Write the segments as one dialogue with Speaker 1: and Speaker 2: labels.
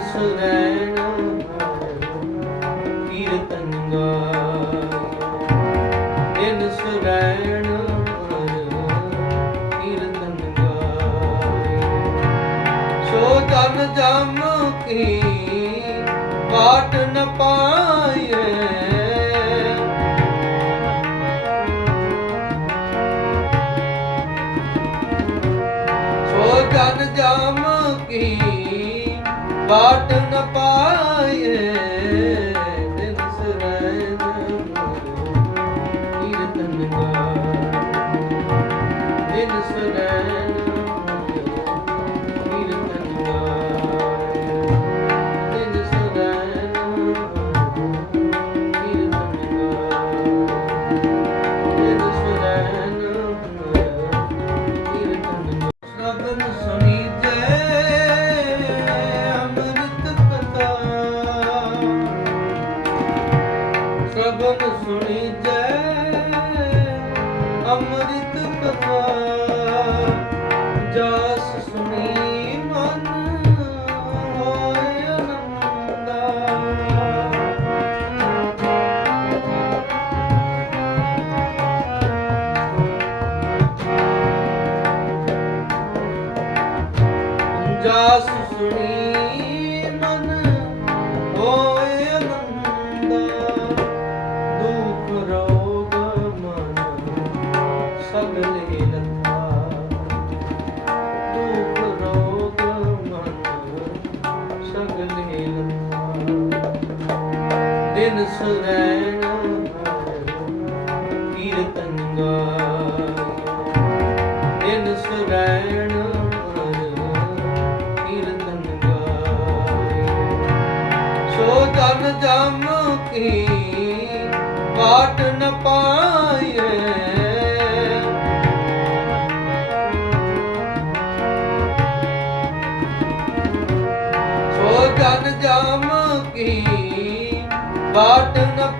Speaker 1: ਸਰੈਣਾ ਕੀਰਤਨ ਗਾਇ ਕੀਰਤਨ ਸੋ ਤਨ ਜਮ ਕੀ ਨ ਪਾ ਬਾਟ ਨ ਪਾਏ
Speaker 2: ਸੋ ਜਨ ਜਮ ਕੀ ਬਾਟ ਨ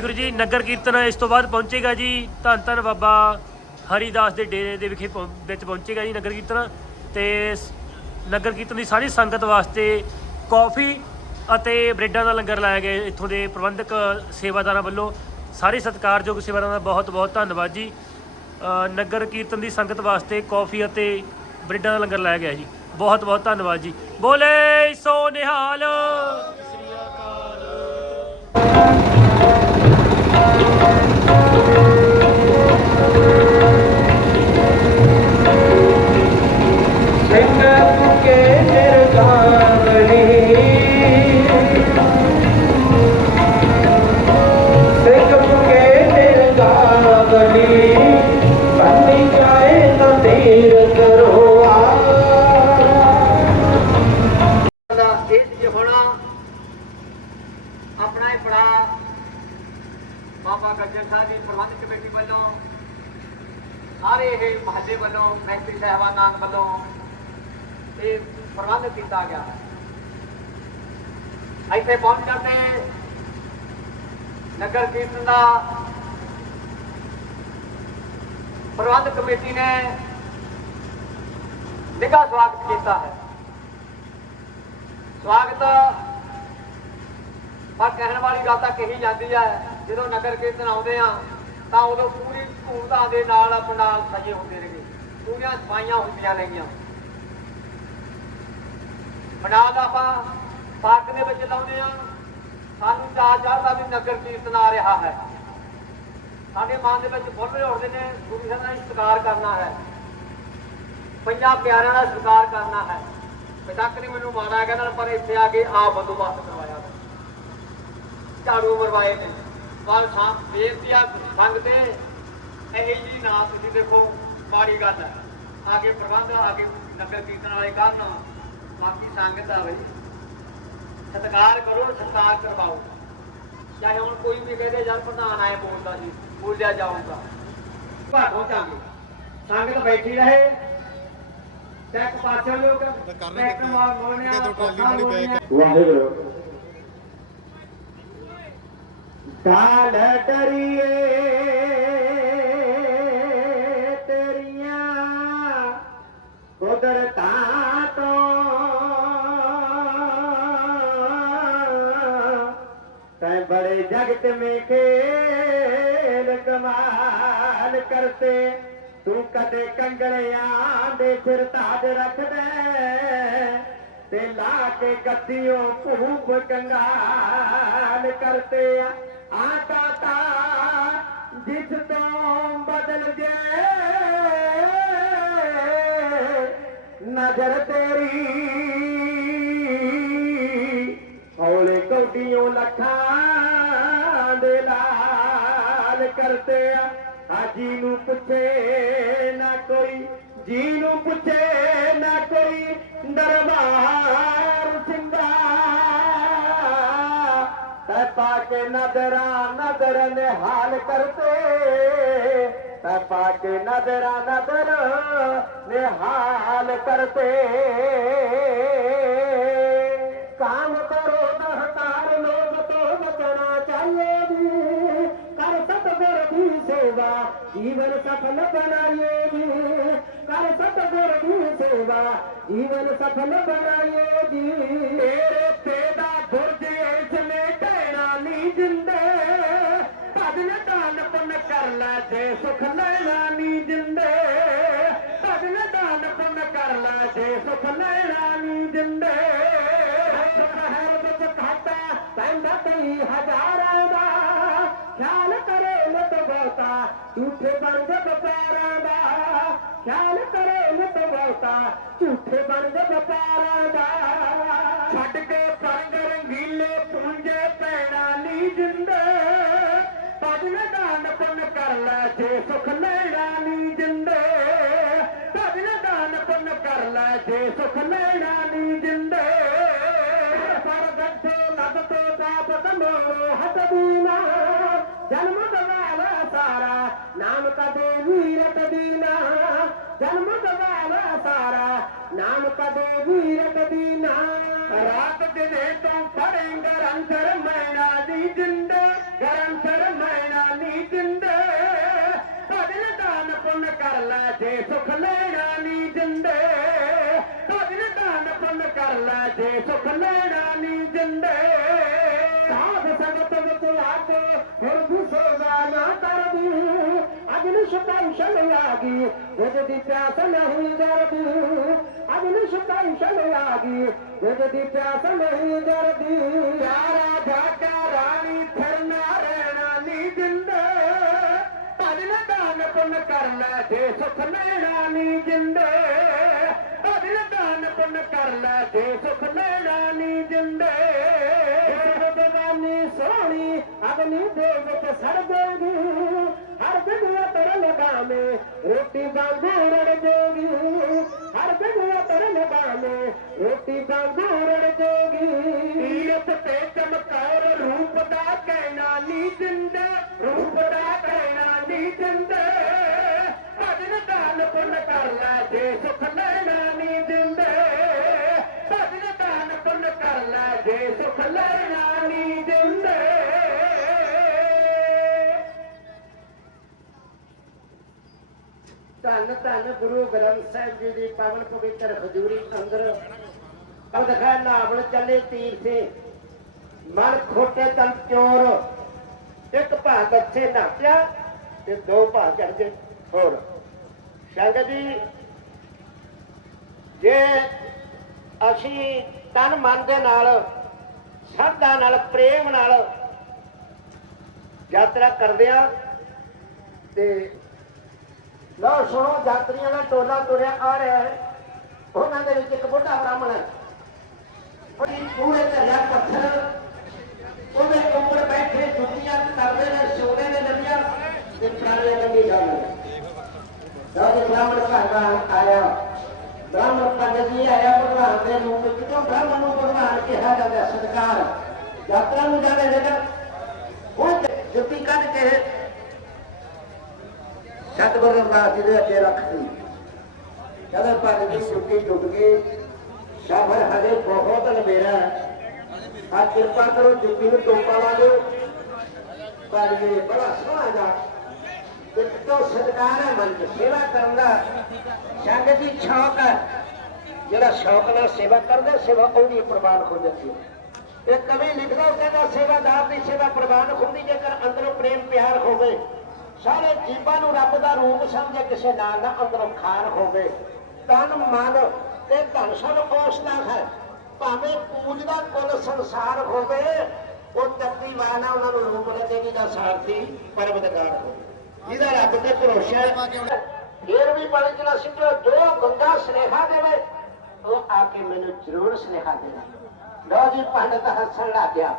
Speaker 3: ਵਾਹਿਗੁਰੂ ਜੀ, ਨਗਰ ਕੀਰਤਨ ਇਸ ਤੋਂ ਬਾਅਦ ਪਹੁੰਚੇਗਾ ਜੀ, ਧੰਨ ਧੰਨ ਬਾਬਾ ਹਰੀਦਾਸ ਦੇ ਡੇਰੇ ਦੇ ਵਿਖੇ ਪਹੁੰ- ਵਿੱਚ ਪਹੁੰਚੇਗਾ ਜੀ ਨਗਰ ਕੀਰਤਨ ਤੇ ਨਗਰ ਕੀਰਤਨ ਦੀ ਸਾਰੀ ਸੰਗਤ ਵਾਸਤੇ ਕੌਫੀ ਅਤੇ ਬ੍ਰੈਡਾਂ ਦਾ ਲੰਗਰ ਲਾਇਆ ਗਿਆ ਇੱਥੋਂ ਦੇ ਪ੍ਰਬੰਧਕ ਸੇਵਾਦਾਰਾਂ ਵੱਲੋਂ। ਸਾਰੇ ਸਤਿਕਾਰਯੋਗ ਸੇਵਾਦਾਰਾਂ ਦਾ ਬਹੁਤ ਬਹੁਤ ਧੰਨਵਾਦ ਜੀ। ਨਗਰ ਕੀਰਤਨ ਦੀ ਸੰਗਤ ਵਾਸਤੇ ਕੌਫੀ ਅਤੇ ਬ੍ਰੈਡਾਂ ਦਾ ਲੰਗਰ ਲਾਇਆ ਗਿਆ ਜੀ। ਬਹੁਤ ਬਹੁਤ ਧੰਨਵਾਦ ਜੀ। ਬੋਲੇ ਸੋ ਨਿਹਾਲ!
Speaker 4: ਮਹੱਲੇ ਵੱਲੋਂ ਮੈਂਤਰੀ ਸਾਹਿਬਾਨਾਂ ਵੱਲੋਂ ਇਹ ਪ੍ਰਬੰਧ ਕੀਤਾ ਗਿਆ ਹੈ। ਇੱਥੇ ਪਹੁੰਚ ਕਰਦੇ ਨਗਰ ਕੀਰਤਨ ਦਾ ਪ੍ਰਬੰਧ ਕਮੇਟੀ ਨੇ ਨਿੱਘਾ ਸਵਾਗਤ ਕੀਤਾ ਹੈ। ਸਵਾਗਤ ਪਰ ਕਹਿਣ ਵਾਲੀ ਗੱਲ ਤਾਂ ਕਹੀ ਜਾਂਦੀ ਹੈ, ਜਦੋਂ ਨਗਰ ਕੀਰਤਨ ਆਉਂਦੇ ਆ, ਤਾਂ ਉਦੋਂ ਪੂਰੀ ਧੂਮਧਾਮ ਦੇ ਨਾਲ ਆਪਣਾ ਸਜੇ ਹੁੰਦੇ ਨੇਗੇ ਪੂਰੀਆਂ ਸਫਾਈਆਂ ਹੁੰਦੀਆਂ ਨੇਗੀਆਂ ਪੰਡਾਲ ਆਪਾਂ ਪਾਰਕ ਦੇ ਵਿੱਚ ਲਾਉਂਦੇ ਆ ਸਾਨੂੰ ਚਾਰ ਚੜ੍ਹਦਾ ਵੀ ਨਗਰ ਕੀਰਤਨ ਆ ਰਿਹਾ ਹੈ। ਸਾਡੇ ਮਨ ਦੇ ਵਿੱਚ ਬੁੱਲ ਉੱਠਦੇ ਨੇ, ਗੁਰੂ ਸਾਹਿਬ ਦਾ ਸਤਿਕਾਰ ਕਰਨਾ ਹੈ। ਪੰਜਾਂ ਪਿਆਰਿਆਂ ਦਾ ਸਤਿਕਾਰ ਕਰਨਾ ਹੈ। ਪਿਤਾਕ ਨੇ ਮੈਨੂੰ ਮਾਰਾ ਕਹਿੰਦਾ ਪਰ ਇੱਥੇ ਆ ਕੇ ਆ ਬੰਦੋਬਸਤ ਕਰਵਾਇਆ ਝਾੜੂ ਮਰਵਾਏ ਨੇ। ਪਰ ਸਾਂ ਬੇਨਤੀ ਆ ਸੰਗ ਤੇ ਇਹ ਜੀ ਨਾ ਤੁਸੀਂ ਦੇਖੋ ਮਾੜੀ ਗੱਲ ਹੈ। ਆਗੇ ਪ੍ਰਬੰਧ ਆਗੇ ਨਗਰ ਕੀਰਤਨ ਵਾਲੇ ਕਰਨ। ਬਾਕੀ ਸੰਗਤ ਆ ਬਈ। ਸਤਿਕਾਰ ਕਰੋ ਸਤਿਕਾਰ ਕਰਵਾਓ। ਚਾਹੇ ਹੁਣ ਕੋਈ ਵੀ ਕਹਦੇ ਯਾਰ ਪ੍ਰਧਾਨ ਆਏ ਬੋਲਦਾ ਜੀ ਬੋਲਿਆ ਜਾਊਗਾ। ਭਾਗੋ ਚਾਂਗੇ ਸੰਗਤ ਬੈਠੀ ਰਹੇ। ਟੈਕ ਪਾਛੇ ਲੋਕ ਟੈਕ ਮਾਰ ਮੋੜਿਆ
Speaker 5: ਵਾਹਿਗੁਰੂ। ਕਾਲ ਡਰੀਏ। त? बड़े जगत में कमाल कर रख ते ला कू कंगालिस त बदिलजे नजर तेरी सौले कौटियों लखा लाल करते आजी नू पुछे ना कोई जी नू पुछे ना कोई दरबार सिंगा पाके नजरा नजर ने हाल करते तपा के नजरा नजर निहाल करते काम करो दहकार लोग तो बचना चाहिए कर सतगुर की सेवा जीवन सफल बनाइए कर सतगुर की सेवा जीवन सफल बनाइए जी तेरे पेदा गुर्ज ਜੇ ਸੁਖ ਲੈਣਾ ਨੀ ਜਿੰਦੇ। ਭਜਨ ਦਾਨ ਪੁੰਨ ਕਰ ਲੈ ਜੇ ਸੁਖ ਲੈਣਾ ਨੀ ਦਿੰਦੇ ਹਰ ਵਿੱਚ ਘਾਟਾ ਪੈਂਦਾ ਕਈ ਹਜ਼ਾਰਾਂ ਦਾ। ਖਿਆਲ ਕਰੇ ਲਟ ਬਹੁਤਾ, ਝੂਠੇ ਬਣਦੇ ਜੇ ਦਾ। ਖਿਆਲ ਕਰੇ ਲਟ ਬਹੁਤਾ, ਝੂਠੇ ਬਣਦੇ ਜੇ ਦਾ। ਜੇ ਸੁਖ ਲੈਣਾ ਨੀ ਜਿੰਦੇ। ਭਜਨ ਦਾਨ ਪੁੰਨ ਕਰ ਲੈ ਜੇ ਸੁਖ ਲੈਣਾ ਨੀ ਜਿੰਦੇ। ਪਰ ਗੱਠੇ ਲੱਗ ਤੇ ਪਾਪ ਕਮਾਉ ਹਟ ਦੀਨਾ ਜਨਮ ਦਵਾਲਾ ਸਾਰਾ, ਨਾਮ ਕਦੇ ਵੀਰਤ ਦੀਨਾ ਜਨਮ ਦਵਾਲਾ ਸਾਰਾ, ਨਾਮ ਕਦੇ ਵੀਰਤ ਦੀਨਾ ਰਾਤ ਦਿਨੇ ਤੂੰ ਪੜੇਂਗਾ ਅੰਦਰ ਸੁਖ ਲੈਣਾ ਨੀ ਦਿੰਦੇ ਭਜਨ ਦਾਨ ਪੁੰਨ ਕਰ ਲੈ ਜੇ ਸੁਖ ਲੈਣਾ ਨੀ ਦਿੰਦੇ ਸਾਧ ਸੰਗਤ ਵਿੱਚ ਆ ਕੇ ਫਿਰ ਵੀ ਸੇਵਾ ਨਾ ਕਰਦੀ। ਅਗਨ ਸ਼ਪੈਸ਼ਲ ਲਾਗੀ ਦੁੱਧ ਦੀ ਪਿਆਸ ਨਹੀਂ ਜਰਦੀ। ਅਗਨ ਸ਼ਪੈਸ਼ਲ ਲਾਗੀ ਦੁੱਧ ਦੀ ਪਿਆਸ ਨਹੀਂ ਜਰਦੀ। ਯਾਰਾ ਜਾਟਾ ਰਾਣੀ ਫਿਰਨਾ ਰਹਿਣਾ ਨਹੀਂ ਦਿੰਦੇ ਪੁੰਨ ਕਰ ਲੈ ਜੇ ਸੁਖ ਲੈਣਾ ਨਹੀਂ ਜਿੰਦੇ। ਭਜਨ ਦਾਨ ਪੁੰਨ ਕਰ ਲੈ ਜੇ ਸੁਖ ਲੈਣਾ ਨਹੀਂ ਜਿੰਦੇ। ਜਵਾਨੀ ਸੋਹਣੀ ਅਗਨੀ ਦੇਵਤ ਵਿੱਚ ਸੜ ਜਾਏਗੀ। ਹਰ ਜਗ੍ਹਾ ਤਰ ਲਗਾਵੇਂ ਰੋਟੀ ਵਾਂਗੂ ਰੜ ਜਾਏਗੀ ਹਰ ਜਗ੍ਹਾ ਤਰ ਲਗਾਵੇਂ ਰੋਟੀ ਵਾਂਗੂ ਰੜ ਜਾਏਗੀ ਤੀਰਥ ਤੇ ਚਮਕੌਰ ਰੂਪ ਦਾ ਕਹਿਣਾ ਨਹੀਂ ਦਿੰਦੇ ਰੂਪ ਦਾ ਕਹਿਣਾ ਨਹੀਂ ਦਿੰਦੇ ਭਜਨ ਦਾਨ ਪੁੰਨ ਕਰ ਲੈ ਜੇ ਸੁਖ ਧੰਨ ਧੰਨ ਗੁਰੂ ਗ੍ਰੰਥ ਸਾਹਿਬ ਜੀ ਦੀ ਪਾਵਨ ਪਵਿੱਤਰ ਹਜ਼ੂਰੀ ਅੰਦਰ ਅਦਖਾ ਨਾਵਲ ਚੱਲੇ ਤੀਰ ਸੇ ਮਨ ਖੋਟੇ ਤਨ ਚੋਰ, ਇੱਕ ਭਾਗ ਬੱਚੇ ਨਾਪਿਆ ਤੇ ਦੋ ਭਾਗ ਚੜ ਗਏ ਹੋਰ। ਸੰਗਤ ਜੀ, ਜੇ ਅਸੀਂ ਤਨ ਮਨ ਦੇ ਨਾਲ, ਸ਼ਰਧਾ ਨਾਲ, ਪ੍ਰੇਮ ਨਾਲ ਯਾਤਰਾ ਕਰਦੇ ਆ ਤੇ ਲਓ ਸੁਣੋ, ਯਾਤਰੀਆਂ ਦਾ ਟੋਲਾ ਤੁਰਿਆ, ਆ ਰਿਹਾ ਹੈ। ਉਹਨਾਂ ਦੇ ਵਿੱਚ ਇੱਕ ਬੁੱਢਾ ਬ੍ਰਾਹਮਣ ਹੈ। ਉਹਦੀ ਪੂਰੇ ਧਰਿਆ ਪੱਥਰ, ਉਹਦੇ ਉੱਪਰ ਬੈਠੇ ਜੁੱਤੀਆਂ ਕਰਦੇ ਨੇ, ਸੋਨੇ ਦੇ ਨਦੀਆਂ ਤੇ ਪ੍ਰਾਣੀਆਂ ਲੰਗੀ ਜਾਂਦੇ ਜਦ ਬ੍ਰਾਹਮਣ ਭਗਵਾਨ ਆਇਆ। ਬ੍ਰਾਹਮਣ ਪੰਡਤ ਜੀ ਆਇਆ, ਭਗਵਾਨ ਦੇ ਰੂਪ ਵਿੱਚ। ਕਿਉਂ ਬ੍ਰਾਹਮਣ ਨੂੰ ਭਗਵਾਨ ਕਿਹਾ ਜਾਂਦਾ ਹੈ? ਸਤਿਕਾਰ। ਯਾਤਰਾ ਨੂੰ ਜਾਣੇ ਜਿਹੜਾ ਉਹ ਜੁੱਤੀ ਕੱਢ ਕੇ ਸਤਿਗੁਰੂ ਰਵਿਦਾਸ ਜੀ ਦੇ ਅੱਗੇ ਰੱਖਦੀ ਜਦੋਂ ਭਗਤ ਦੀ ਜੁੱਤੀ ਟੁੱਟ ਗਈ ਸਫਰ ਹਜੇ ਬਹੁਤ ਲੰਬੇਰਾ ਆ ਕਿਰਪਾ ਕਰੋ, ਜੁੱਤੀ ਨੂੰ ਟੋਪਾ ਲਾ ਦਿਓ। ਪਰ ਬੜਾ ਸੋਹਣਾ ਦਾ ਇੱਕ ਤੋਂ ਸਤਿਕਾਰ ਹੈ ਮਨ ਚ, ਸੇਵਾ ਕਰਨ ਦਾ। ਸੰਗਤ ਦੀ ਸ਼ੌਕ ਹੈ। ਜਿਹੜਾ ਸ਼ੌਕ ਨਾਲ ਸੇਵਾ ਕਰਦਾ, ਸੇਵਾ ਉਹਦੀ ਪ੍ਰਵਾਨ ਹੋ ਜਾਂਦੀ ਹੈ। ਇਹ ਕਵੀ ਲਿਖਦਾ ਕਹਿੰਦਾ, ਸੇਵਾਦਾਰ ਦੀ ਸੇਵਾ ਪ੍ਰਵਾਨ ਹੁੰਦੀ ਜੇਕਰ ਅੰਦਰੋਂ ਪ੍ਰੇਮ ਪਿਆਰ ਹੋਵੇ। ਸਾਰੇ ਜੀਵਾਂ ਨੂੰ ਰੱਬ ਦਾ ਰੂਪ ਸਮਝੇ, ਕਿਸੇ ਨਾਲ ਨਾ ਅੰਦਰੋਂ ਖਾਨ ਹੋਵੇ। ਤਨ ਮਨ ਤੇ ਧਨ ਸਭ ਉਸ ਹੈ। ਭਾਵੇਂ ਪੂਜਦਾ ਕੁੱਲ ਸੰਸਾਰ ਹੋਵੇ, ਉਹ ਤੱਤੀ ਵਾਨਾ ਉਹਨਾਂ ਨੂੰ ਰੂਪ ਰੱਖੇਗੀ ਦਾ ਸਾਰਥੀ ਪਰਮਦਗਾਰ ਹੋਵੇ। ਜਿਹਦਾ ਰੱਬ ਤੇ ਭਰੋਸਾ ਹੈ। ਫੇਰ ਵੀ ਬਣ ਜਲਾ ਸਿੱਧੋ ਜੋ ਬੰਦਾ ਸੁਨੇਹਾ ਦੇਵੇ, ਉਹ ਆ ਕੇ ਮੈਨੂੰ ਜ਼ਰੂਰ ਸੁਨੇਹਾ ਦੇਣਾ। ਲੋ ਜੀ, ਪੰਡਤ ਹੱਸਣ ਲੱਗ ਗਿਆ।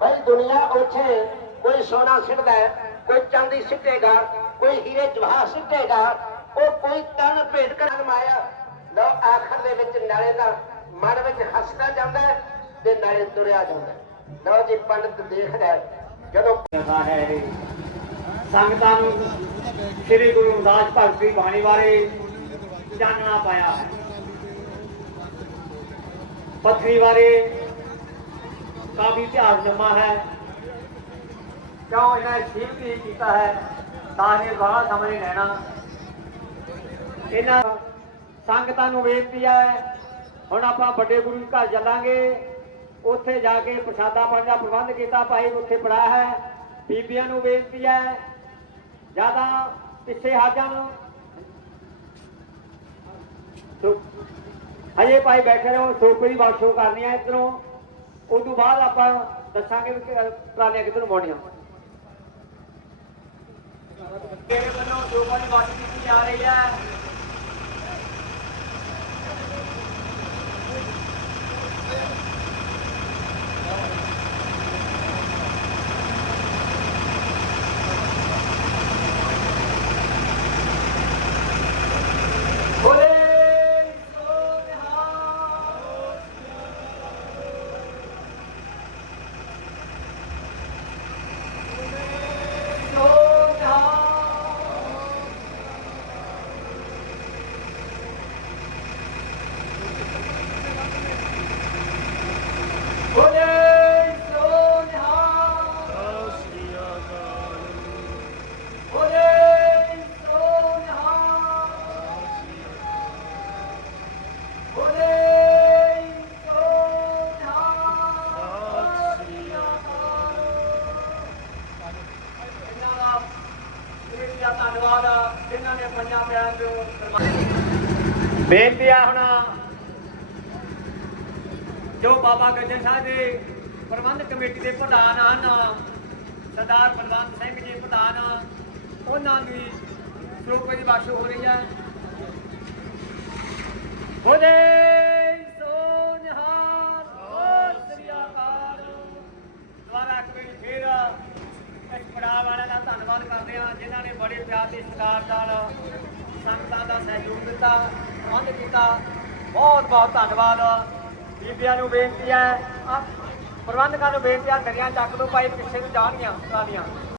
Speaker 5: ਬਈ ਦੁਨੀਆ ਉੱਥੇ ਕੋਈ ਸੋਨਾ ਸਿੱਟਦਾ ਹੈ। ਕੋਈ ਚਾਂਦੀ ਸਿੱਟੇਗਾ ਕੋਈ ਹੀਰੇ ਜਵਾਹਰ ਸਿੱਟੇਗਾ ਉਹ ਕੋਈ ਤਨ ਭੇਟ ਕਰਨ ਮਾਇਆ। ਲੋ ਆਖਰ ਦੇ ਵਿੱਚ ਨਾਲੇ ਦਾ ਮਨ ਵਿੱਚ ਹੱਸਦਾ ਜਾਂਦਾ ਹੈ ਤੇ ਨਾਲੇ ਤੁਰਿਆ ਜਾਂਦਾ ਲਓ ਜੀ, ਪੰਡਤ ਦੇਖਦਾ ਜਦੋਂ
Speaker 4: ਕਥਾ ਹੈ ਇਹ। ਸੰਗਤਾਂ ਨੂੰ ਸ੍ਰੀ ਗੁਰੂ ਰਵਿਦਾਸ ਭਗਤ ਦੀ ਬਾਣੀ ਬਾਰੇ ਜਾਣਨਾ ਪਾਇਆ ਪੱਥਰੀ ਬਾਰੇ ਕਾਫੀ ਇਤਿਹਾਸ ਜਮਾ ਹੈ। ਕਿਉਂ ਇਹਨਾਂ ਨੇ ਸੀਮਤ ਹੀ ਕੀਤਾ ਹੈ? ਤਾਂ ਇਹ ਬੜਾ ਸਮਝ ਲੈਣਾ। ਇਹਨਾਂ ਸੰਗਤਾਂ ਨੂੰ ਬੇਨਤੀ ਹੈ, ਹੁਣ ਆਪਾਂ ਵੱਡੇ ਗੁਰੂ ਦੇ ਘਰ ਚੱਲਾਂਗੇ। ਉੱਥੇ ਜਾ ਕੇ ਪ੍ਰਸ਼ਾਦਾ ਪਾਣੀ ਦਾ ਪ੍ਰਬੰਧ ਕੀਤਾ, ਭਾਈ ਉੱਥੇ ਪੜਾ ਹੈ। ਬੀਬੀਆਂ ਨੂੰ ਬੇਨਤੀ ਹੈ, ਜ਼ਿਆਦਾ ਪਿੱਛੇ ਹਾਜਾਂ ਨੂੰ ਹਜੇ ਭਾਈ ਬੈਠੇ ਰਹੋ ਸੋਪੇ ਦੀ ਬਾਸ਼ੋ ਕਰਨੀ ਹੈ ਇਧਰੋਂ। ਉਸ ਤੋਂ ਬਾਅਦ ਆਪਾਂ ਦੱਸਾਂਗੇ ਵੀ ਕਿ ਟਰਾਲੀਆਂ ਕਿੱਧਰ ਨੂੰ ਮੋੜਨੀਆਂ ਮੇਰੇ ਵੱਲੋਂ ਸੋਪਾ ਦੀ ਬਾਸ਼ੋ ਕੀਤੀ ਜਾ ਰਹੀ ਹੈ ਬੇਨਤੀ ਆ ਹੁਣ, ਜੋ ਬਾਬਾ ਗੱਜਣ ਸਾਹਿਬ ਦੇ ਪ੍ਰਬੰਧ ਕਮੇਟੀ ਦੇ ਪ੍ਰਧਾਨ ਹਨ, ਸਰਦਾਰ ਬਲਵੰਤ ਸਿੰਘ ਜੀ ਪ੍ਰਧਾਨ, ਉਹਨਾਂ ਦੀ ਸਰੂਪ ਦੀ ਬਖਸ਼ ਹੋ ਰਹੀ ਹੈ ਬੋਲੇ ਸੋ ਨਿਹਾਲ ਸਤਿ ਸ੍ਰੀ ਅਕਾਲ ਦੁਆਰਾ ਇੱਕ ਵਾਰੀ ਫੇਰ ਇਸ ਪੜਾਅ ਵਾਲਿਆਂ ਦਾ ਧੰਨਵਾਦ ਕਰਦੇ ਹਾਂ ਜਿਨ੍ਹਾਂ ਨੇ ਬੜੇ ਪਿਆਰ ਤੇ ਸਤਿਕਾਰ ਨਾਲ ਸੰਗਤਾਂ ਦਾ ਸਹਿਯੋਗ ਦਿੱਤਾ, ਪ੍ਰਬੰਧ ਕੀਤਾ। ਬਹੁਤ ਬਹੁਤ ਧੰਨਵਾਦ। ਬੀਬੀਆਂ ਨੂੰ ਬੇਨਤੀ ਹੈ ਪ੍ਰਬੰਧਕਾਂ ਨੂੰ ਬੇਨਤੀ ਹੈ ਦਰਿਆ ਚੱਕ ਦੋ ਭਾਈ, ਪਿੱਛੇ ਨੂੰ ਜਾਣਗੀਆਂ ਟਰਾਲੀਆਂ